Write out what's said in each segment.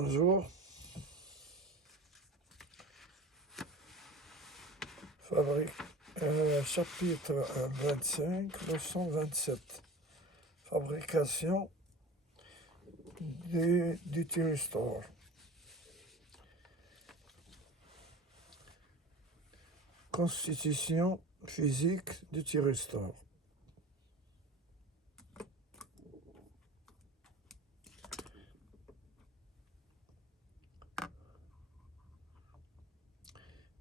Bonjour. Chapitre 25, leçon 27. Fabrication du thyristor. Constitution physique du thyristor.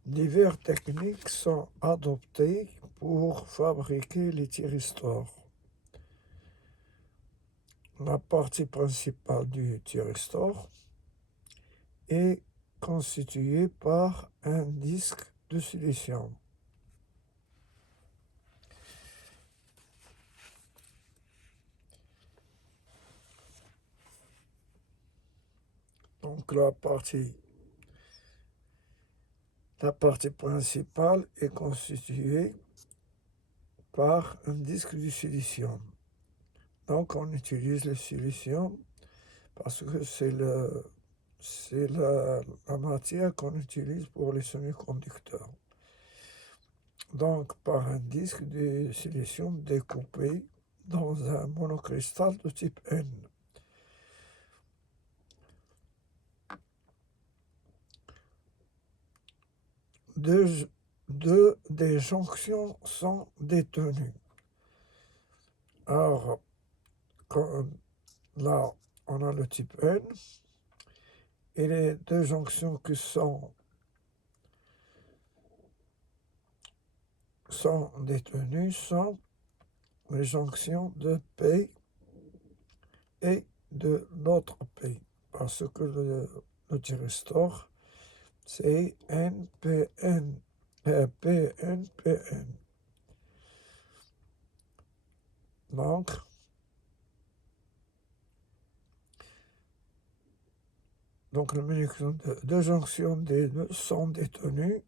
Diverses techniques sont adoptées pour fabriquer les thyristors. La partie principale du thyristor est constituée par un disque de silicium. Donc la partie principale est constituée par un disque de silicium. Donc on utilise le silicium parce que c'est la matière qu'on utilise pour les semi-conducteurs. Donc par un disque de silicium découpé dans un monocristal de type N. Deux des jonctions sont détenues. Alors, là, on a le type N, et les deux jonctions qui sont détenues sont les jonctions de P et de l'autre P, parce que le thyristor, c'est NPN, PNPN. Donc les deux jonctions des deux sont détenues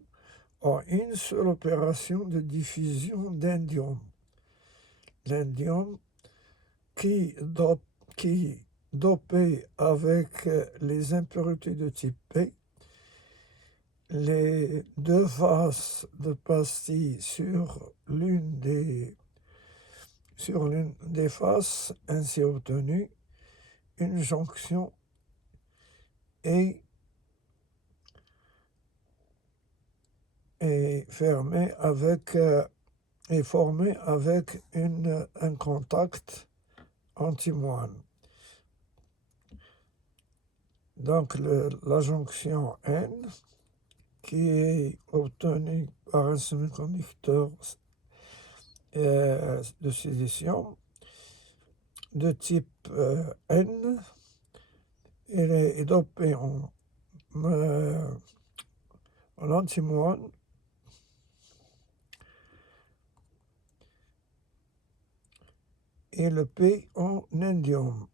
en une seule opération de diffusion d'indium. L'indium qui dopé avec les impuretés de type P, les deux faces de pastille sur l'une des faces ainsi obtenues, une jonction est formée avec un contact antimoine. Donc la jonction N, qui est obtenue par un semi-conducteur de silicium de type N, elle est dopée en antimoine et le P en indium.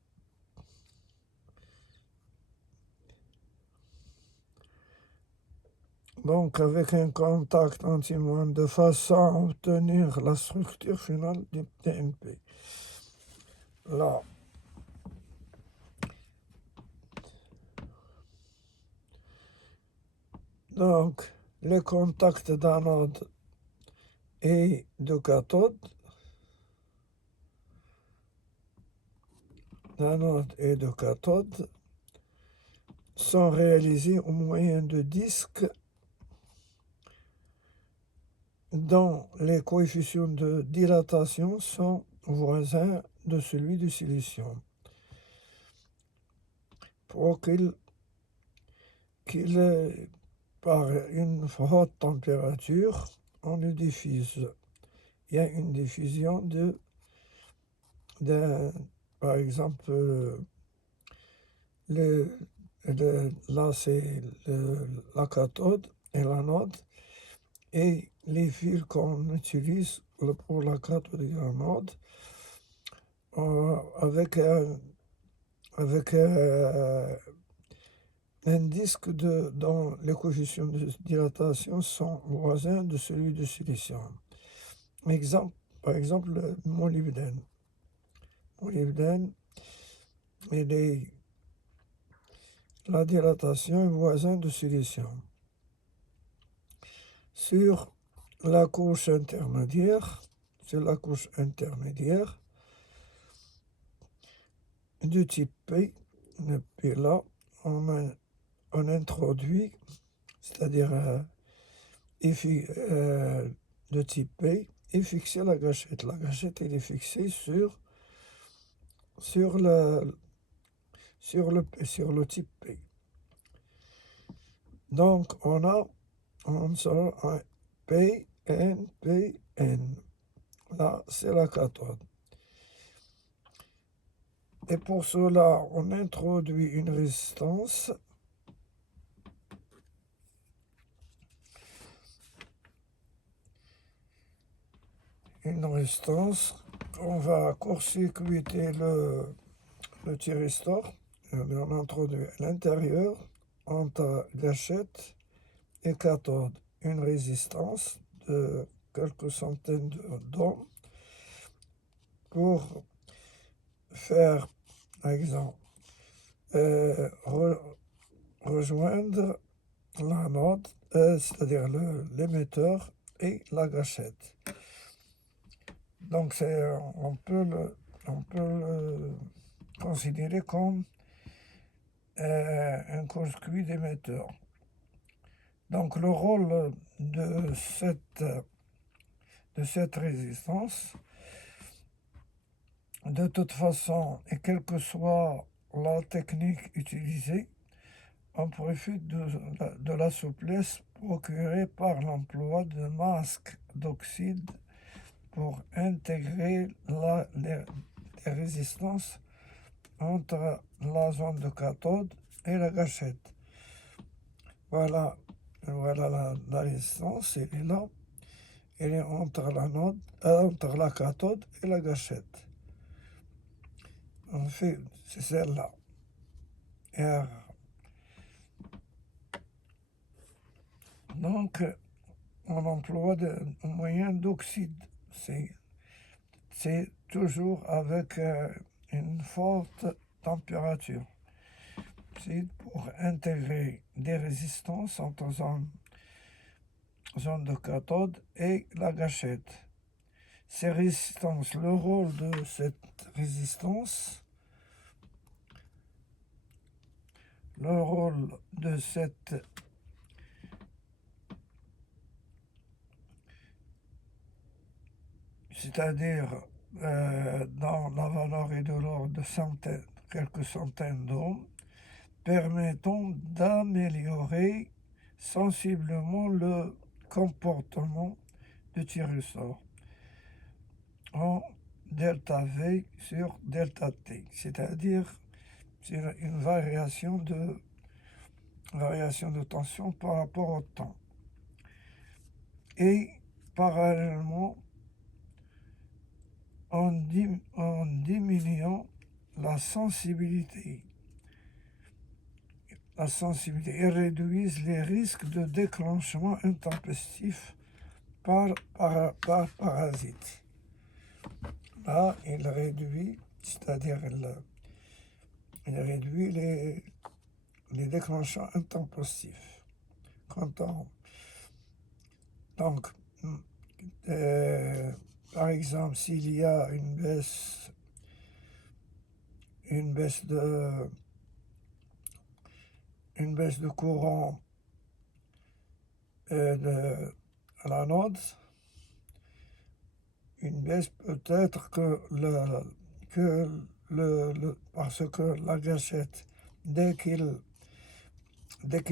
Donc avec un contact antimoine de façon à obtenir la structure finale du TNP. Là, donc le contact d'anode et de cathode, sont réalisés au moyen de disques dont les coefficients de dilatation sont voisins de celui du silicium. Pour qu'il par une haute température, on le diffuse. Il y a une diffusion par exemple, là c'est la cathode et l'anode, et les fils qu'on utilise pour la cathode et l'anode, avec un disque dont les coefficients de dilatation sont voisins de celui du silicium. Par exemple, le molybdène. Il est la dilatation est voisin de silicium. Sur la couche intermédiaire, du type P, et là, on introduit, c'est-à-dire de type P, et fixer la gâchette. La gâchette, elle est fixée sur le type P. Donc, on sort un PNPN. Là, c'est la cathode. Et pour cela, on introduit une résistance. On va court-circuiter le thyristor. On introduit à l'intérieur, entre gâchette et cathode, une résistance de quelques centaines d'ohms pour faire, par exemple, rejoindre l'anode, c'est-à-dire l'émetteur et la gâchette. Donc on peut le considérer comme un court-circuit d'émetteur. Donc le rôle de cette résistance, de toute façon, et quelle que soit la technique utilisée, on profite de la souplesse procurée par l'emploi de masques d'oxyde pour intégrer les résistances entre la zone de cathode et la gâchette. Voilà la résistance, elle est là. Elle est entre la cathode et la gâchette. En fait, c'est celle-là. R. Donc, on emploie un moyen d'oxyde. C'est toujours avec une forte température. C'est pour intégrer des résistances entre zone de cathode et la gâchette. Ces résistances, le rôle de cette résistance, c'est-à-dire dans la valeur est de l'ordre de quelques centaines d'ohms, permettant d'améliorer sensiblement le comportement du thyristor en delta V sur delta T, c'est-à-dire c'est une variation de tension par rapport au temps. Et parallèlement, en diminuant la sensibilité et réduisent les risques de déclenchement intempestif par parasite. Là, il réduit, c'est-à-dire il réduit les déclenchements intempestifs. Donc, par exemple, s'il y a une baisse de courant à l'anode, une baisse peut-être parce que la gâchette, dès qu'il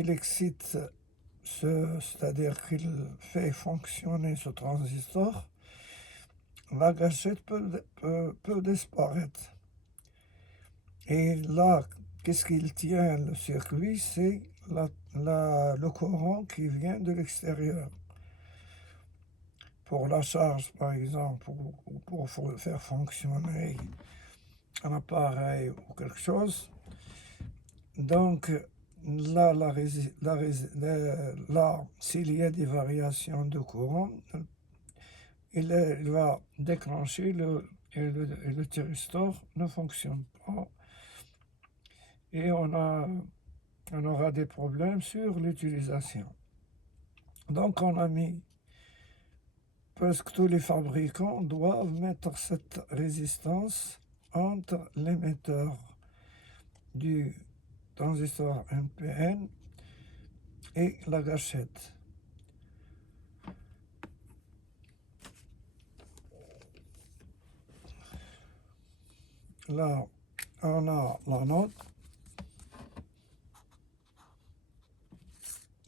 excite, c'est-à-dire qu'il fait fonctionner ce transistor, la gâchette peut disparaître. Et là, qu'est-ce qu'il tient le circuit? C'est le courant qui vient de l'extérieur. Pour la charge, par exemple, pour faire fonctionner un appareil ou quelque chose. Donc, là, s'il y a des variations de courant, il va déclencher et le thyristor ne fonctionne pas. Et on a on aura des problèmes sur l'utilisation. Donc on a mis, presque tous les fabricants doivent mettre cette résistance entre l'émetteur du transistor NPN et la gâchette. Là, on a la note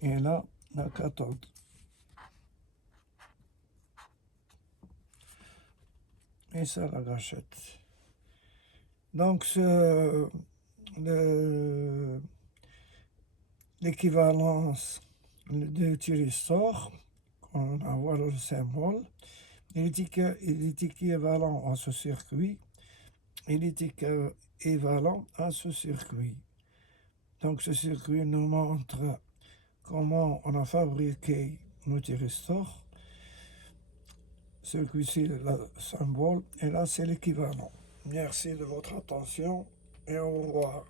et là, la cathode. Et ça, la gâchette. Donc, l'équivalence du thyristor, on voit le symbole, il est équivalent à ce circuit, il est équivalent à ce circuit. Donc, ce circuit nous montre comment on a fabriqué le thyristor. Celui-ci, le symbole, et là, c'est l'équivalent. Merci de votre attention et au revoir.